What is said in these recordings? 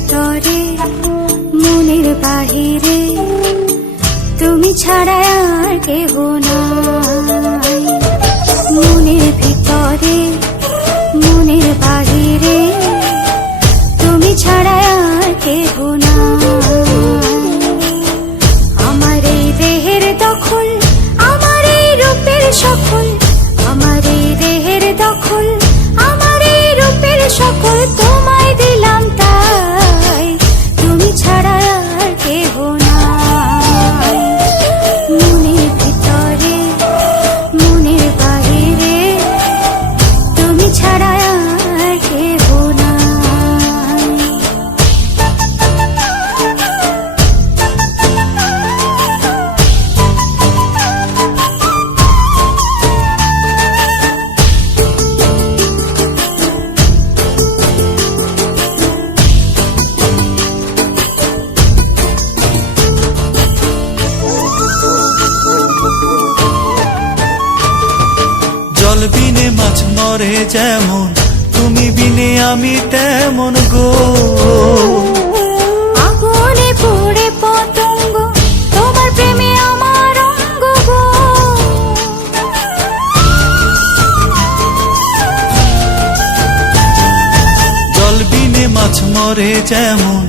ভিতরে মনের বাহিরে তুমি ছাড়া আর কেহ নাই। মনের ভিতরে মনের বাহিরে তুমি ছাড়া আর কেহ নাই। আমার এই দেহের দখল, আমার এই রূপের সকল, আমার এই দেহের দখল, আমার এই রূপের সকল তোমায় দিলাম তাই, তুমি ছাড়া আর কেহ নাই। মনের ভিতরে মনের বাহিরে তুমি ছাড়া আর কেহ নাই। জল বিনে মাছ মরে যেমন, তুমি বিনে আমি তেমন গো। আগুনে পুড়ে পতঙ্গ, তোমার প্রেমে আমার অঙ্গ গো। জল বিনে মাছ মরে যেমন,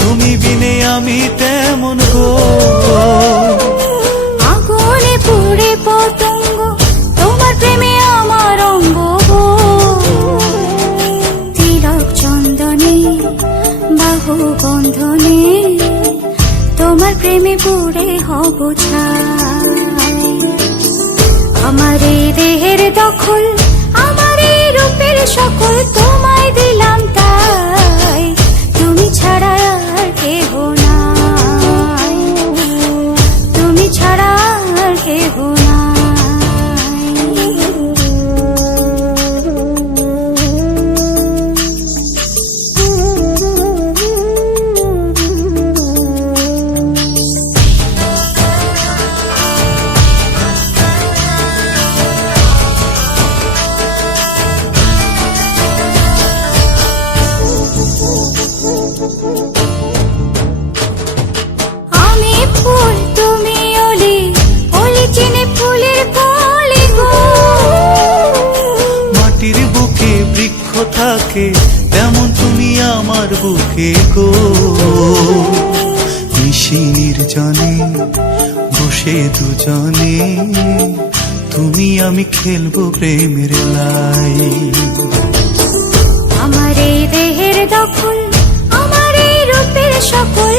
তুমি বিনে আমি তেমন গো। আগুনে পুড়ে পতঙ্গ, তোমার প্রেমে আমার অঙ্গ গো। তিলক চন্দনে বাহু বন্ধনে তোমার প্রেমে পুড়ে হব ছাই। আমার এই দেহের দখল, আমার এই রূপের সকল তোমায় দিলাম তাই, তুমি ছাড়া আর কেহ নাই, তুমি ছাড়া আর কেহ নাই। আমি ফুল তুমি অলি, অলি চিনে ফুলের কলি গো। মাটির বুকে বৃক্ষ থাকে, তেমন তুমি আমার বুকে গো। নিশি নির্জনে বসে দুজনে, তুমি আমি খেলবো প্রেমের লাই। আমার এই দেহের দখল, আমার এই রূপের সকল